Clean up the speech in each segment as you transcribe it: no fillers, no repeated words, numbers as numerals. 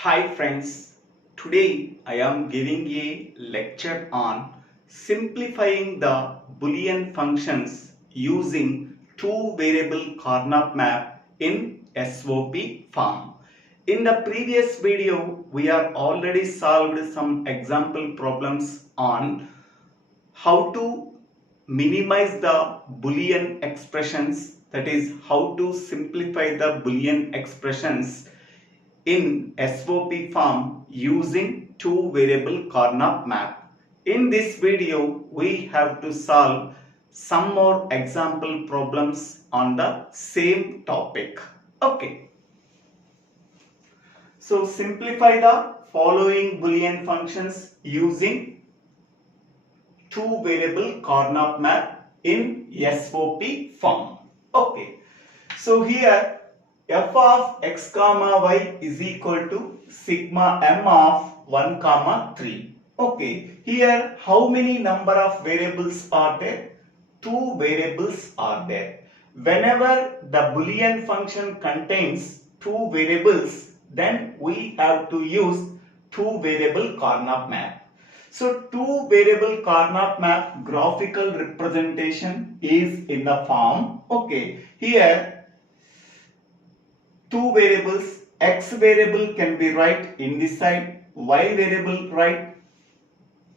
Hi friends, today I am giving a lecture on simplifying the Boolean functions using two-variable Karnaugh map in SOP form. In the previous video, we have already solved some example problems on how to minimize the Boolean expressions, that is how to simplify the Boolean expressions in SOP form using two-variable Karnaugh map. In this video, we have to solve some more example problems on the same topic. Okay. So simplify the following Boolean functions using two-variable Karnaugh map in SOP form. Okay. So here f of x comma y is equal to sigma m of 1 comma 3. Okay, here how many number of variables are there? Two variables are there. Whenever the Boolean function contains two variables, then we have to use two variable Karnaugh map. So two variable Karnaugh map graphical representation is in the form, okay, here two variables, x variable can be right in this side, y variable right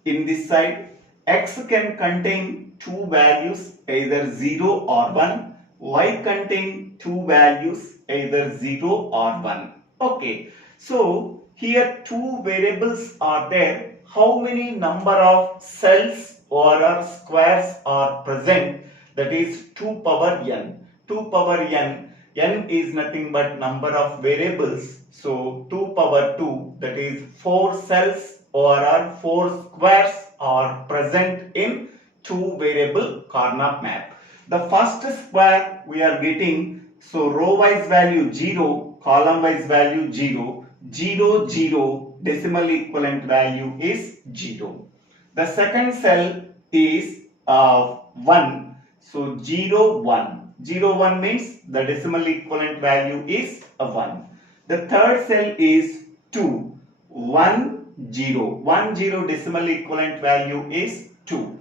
in this side. X can contain two values either 0 or 1, y contain two values either 0 or 1. Okay, so here two variables are there. How many number of cells or squares are present? That is 2 power n. 2 power n. N is nothing but number of variables, so 2 power 2, that is 4 cells or 4 squares are present in two variable Karnaugh map. The first square we are getting, so row wise value 0, column wise value 0, 0, 0, decimal equivalent value is 0. The second cell is 1, so 0, 1. 0, 1 means the decimal equivalent value is 1. The third cell is 2. 1, 0. 1, 0 decimal equivalent value is 2.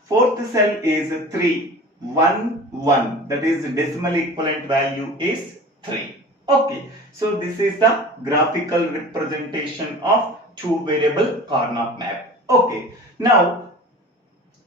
Fourth cell is 3. 1, 1. That is decimal equivalent value is 3. Okay. So this is the graphical representation of two variable Karnaugh map. Okay. Now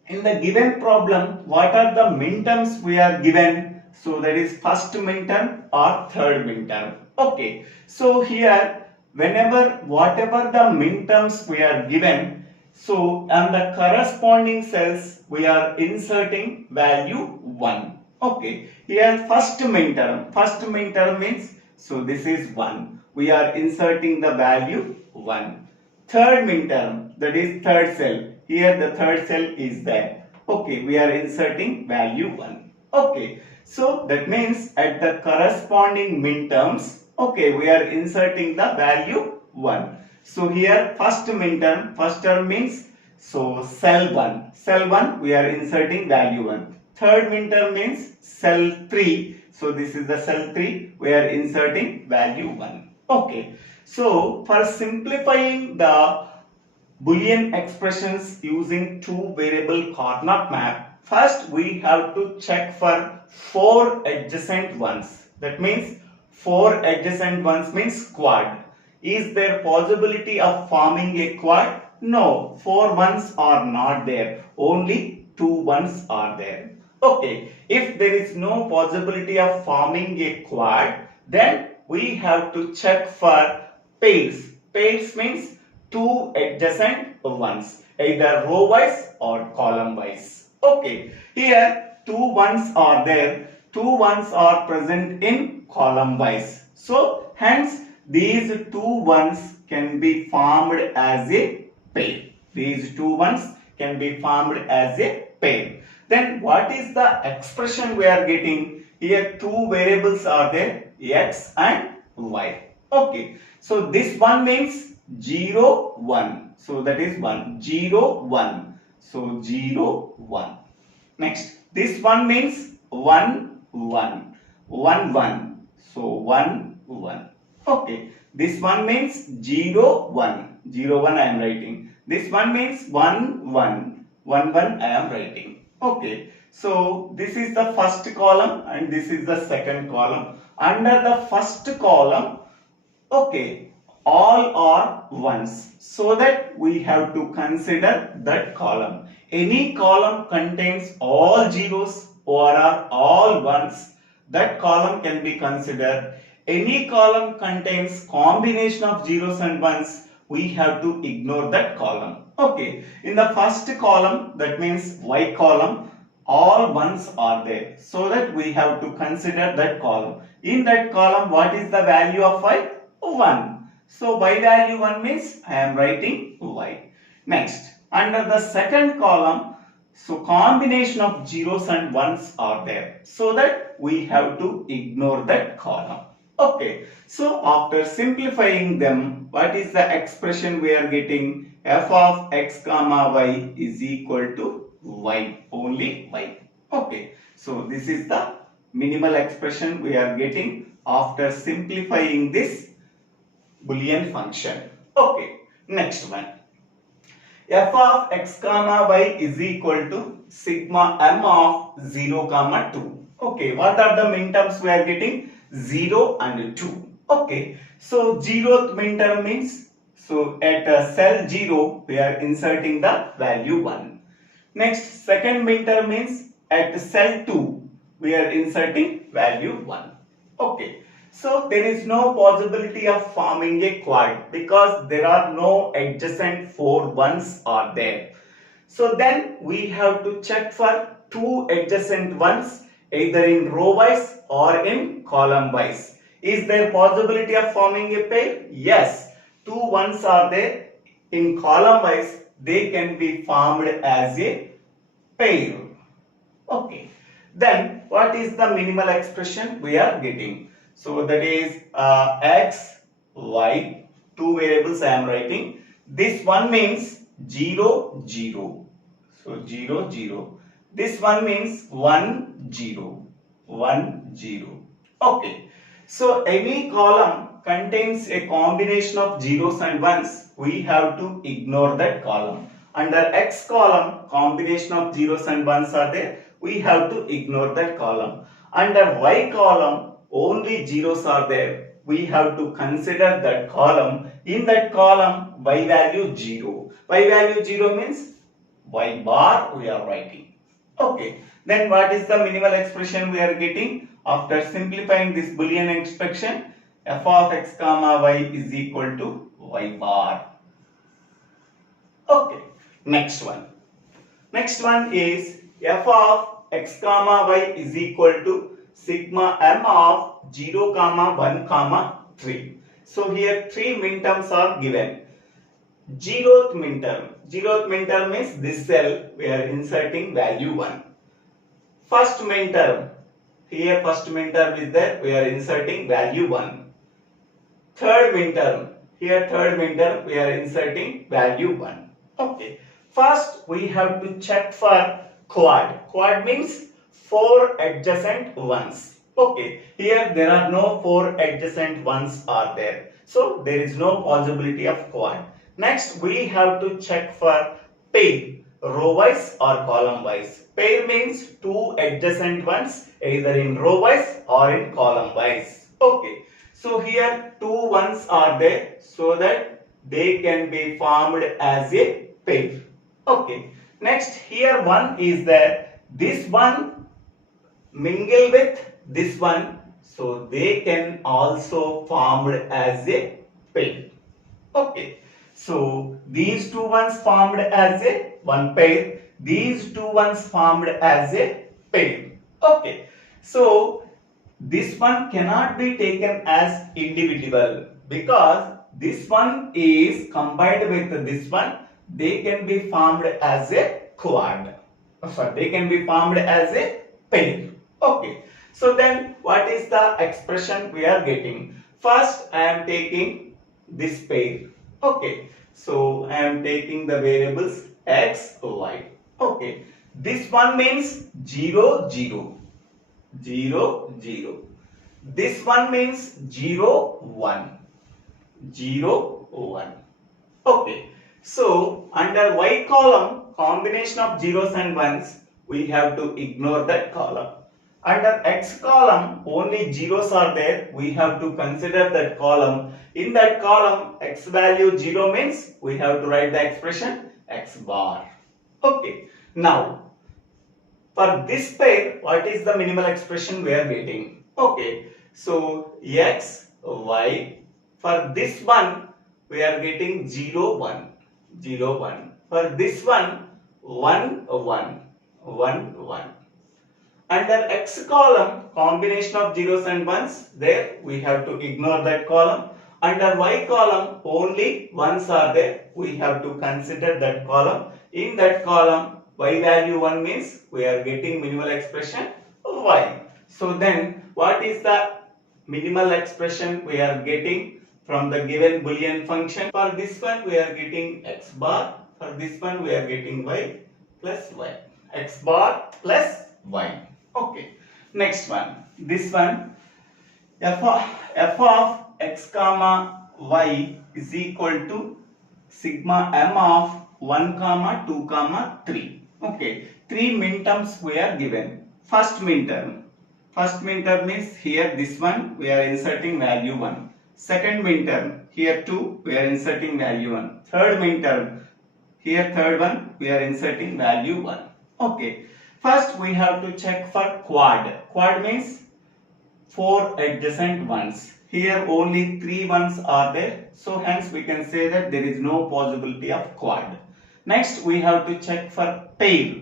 in the given problem, what are the minterms we are given? So that is first minterm or third minterm. Okay. So here, whatever the minterms we are given, so on the corresponding cells we are inserting value 1. Okay. Here first minterm means, so this is 1. We are inserting the value 1. Third minterm, that is third cell. Here the third cell is there. Okay, we are inserting value 1. Okay, so that means at the corresponding minterms, okay, we are inserting the value 1. So here first minterm, first term means, so cell 1. Cell 1 we are inserting value 1. Third minterm means cell 3. So this is the cell 3, we are inserting value 1. Okay, so for simplifying the Boolean expressions using two variable Karnaugh map, first we have to check for 4 adjacent ones. That means 4 adjacent ones means quad. Is there possibility of forming a quad? No, 4 ones are not there. Only 2 ones are there. Okay, if there is no possibility of forming a quad, then we have to check for pairs. Pairs means 2 adjacent ones, either row wise or column wise. Okay, here 2 ones are there, 2 ones are present in column wise. So hence these 2 ones can be formed as a pair. These 2 ones can be formed as a pair. Then what is the expression we are getting? Here 2 variables are there, x and y. Okay, so this one means 0, 1. So that is 1. 0, 1. So 0, 1. Next, this one means 1, 1. 1, 1. So 1, 1. Okay, this one means 0 1, 0 1 I am writing. This one means 1 1, 1 1 I am writing. Okay, so this is the first column and this is the second column. Under the first column, okay, all are ones, so that we have to consider that column. Any column contains all zeros or are all ones, that column can be considered. Any column contains combination of zeros and ones, we have to ignore that column. Okay, in the first column, that means Y column, all ones are there, so that we have to consider that column. In that column, what is the value of Y? 1. So Y value 1 means I am writing Y. Next, under the second column, so combination of zeros and ones are there, so that we have to ignore that column. Okay, so after simplifying them, what is the expression we are getting? F of x comma y is equal to y, only y. Okay, so this is the minimal expression we are getting after simplifying this Boolean function. Okay, next one. F of x comma y is equal to sigma m of 0 comma 2. Okay, what are the minterms we are getting? 0 and 2. Okay, so 0th minterm means, so at cell 0 we are inserting the value 1. Next, second minterm means at cell 2 we are inserting value 1. Okay, so there is no possibility of forming a quad because there are no adjacent 4 ones are there. So then we have to check for 2 adjacent ones either in row wise or in column wise. Is there possibility of forming a pair? Yes, 2 ones are there in column wise, they can be formed as a pair. Okay, then what is the minimal expression we are getting? So that is x, y, 2 variables I am writing. This one means 0, 0. So 0, 0. This one means 1, 0, 1, 0. Okay, so any column contains a combination of zeros and ones, we have to ignore that column. Under x column, combination of zeros and ones are there, we have to ignore that column. Under y column, only zeros are there, we have to consider that column. In that column, y value 0. Y value 0 means y bar we are writing. Okay, then what is the minimal expression we are getting? After simplifying this Boolean expression, f of x comma y is equal to y bar. Okay, next one. Next one is f of x comma y is equal to sigma m of 0 comma 1 comma 3. So here 3 minterms are given. 0th minterm. 0th minterm means this cell we are inserting value 1. First minterm. Here first minterm is there, we are inserting value 1. Third minterm. Here third minterm we are inserting value 1. Okay. First we have to check for quad. Quad means 4 adjacent ones. Okay. Here there are no 4 adjacent ones are there. So there is no possibility of quad. Next we have to check for pair, row wise or column wise. Pair means 2 adjacent ones either in row wise or in column wise. Okay. So here 2 ones are there, so that they can be formed as a pair. Okay. Next here 1 is there. This one mingle with this one, so they can also formed as a pair. Okay. So these 2 ones formed as a one pair, these 2 ones formed as a pair. Okay. So this one cannot be taken as individual because this one is combined with this one, they can be formed as a quad. Sorry, they can be formed as a pair. Okay. So then what is the expression we are getting? First I am taking this pair. Okay. So I am taking the variables x, y. Okay. This one means 0, 0. 0, 0. This one means 0, 1. 0, 1. Okay. So under y column, combination of zeros and ones, we have to ignore that column. Under x column, only zeros are there. We have to consider that column. In that column, x value 0 means we have to write the expression x bar. Okay. Now, for this pair, what is the minimal expression we are getting? Okay. So, x, y. For this one, we are getting 0, 1. 0, 1. For this one, 1, 1. 1, 1. Under x column, combination of zeros and ones, there we have to ignore that column. Under y column, only ones are there. We have to consider that column. In that column, y value 1 means we are getting minimal expression y. So then, what is the minimal expression we are getting from the given Boolean function? For this one, we are getting x bar. For this one, we are getting y plus y. X bar plus y. Okay. Next one. This one, f of x comma y is equal to sigma m of 1 comma 2 comma 3. Okay. 3 minterms we are given. First minterm. First minterm means here this one we are inserting value 1. Second minterm, here 2 we are inserting value 1. Third minterm, here third one we are inserting value 1. Okay. First we have to check for quad. Quad means 4 adjacent ones. Here only 3 ones are there. So hence we can say that there is no possibility of quad. Next we have to check for pair.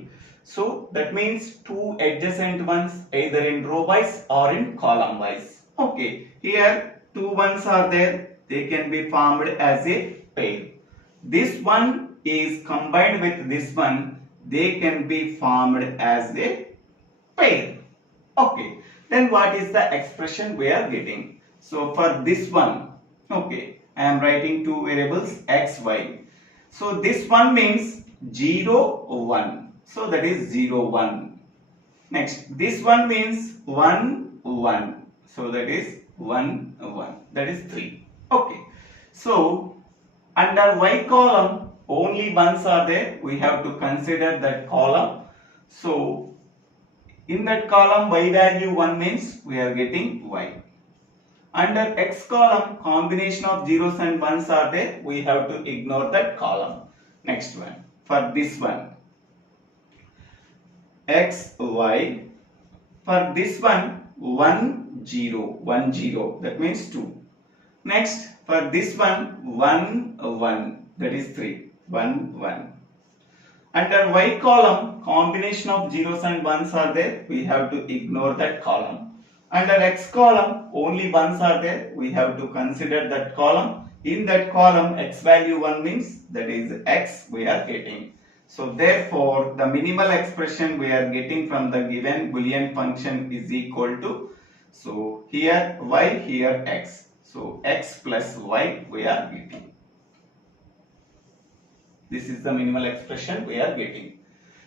So that means 2 adjacent ones either in row wise or in column wise. Okay. Here 2 ones are there. They can be formed as a pair. This one is combined with this one. They can be formed as a pair. Okay. Then what is the expression we are getting? So for this one, okay, I am writing 2 variables x, y. So this one means 0, 1. So that is 0, 1. Next, this one means 1, 1. So that is 1, 1. That is 3. Okay. So under y column, only ones are there. We have to consider that column. So in that column, y value 1 means we are getting y. Under x column, combination of zeros and ones are there. We have to ignore that column. Next one. For this one, x, y. For this one, 1, 0. 1, 0. That means 2. Next, for this one, 1, 1. That is 3. 1, 1. Under y column, combination of zeros and ones are there. We have to ignore that column. Under x column, only ones are there. We have to consider that column. In that column, x value 1 means that is x we are getting. So therefore, the minimal expression we are getting from the given Boolean function is equal to, so here y, here x. So x plus y we are getting. This is the minimal expression we are getting.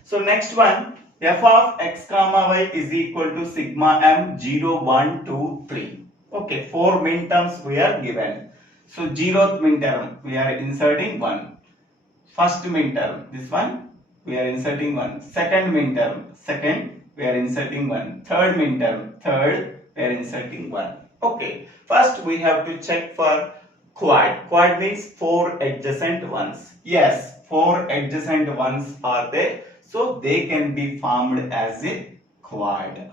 So next one, f of x comma y is equal to sigma m 0, 1, 2, 3. Okay, 4 minterms we are given. So 0th minterm we are inserting 1. First minterm, this one we are inserting 1. Second minterm, second we are inserting 1. Third minterm, third we are inserting 1. Okay, first we have to check for quad. Quad means 4 adjacent ones. Yes, 4 adjacent ones are there. So they can be formed as a quad.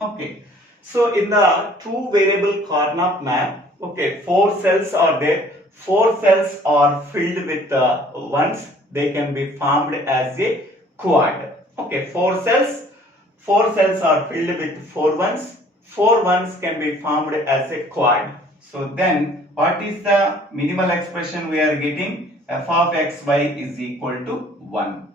Okay. So in the 2 variable Karnaugh map, okay, 4 cells are there. 4 cells are filled with ones. They can be formed as a quad. Okay, 4 cells are filled with 4 ones. 4 ones can be formed as a quad. So then, what is the minimal expression we are getting? F of x, y is equal to 1.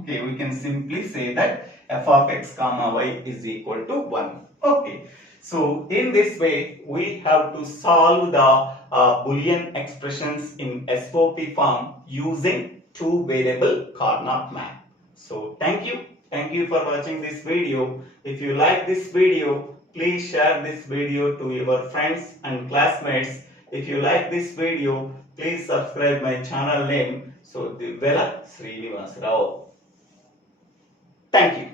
Okay, we can simply say that f of x comma y is equal to 1. Okay, so in this way, we have to solve the Boolean expressions in SOP form using 2 variable Karnaugh map. So thank you for watching this video. If you like this video, please share this video to your friends and classmates. If you like this video, please subscribe my channel name. So DIVVELA Srinivasa. Thank you.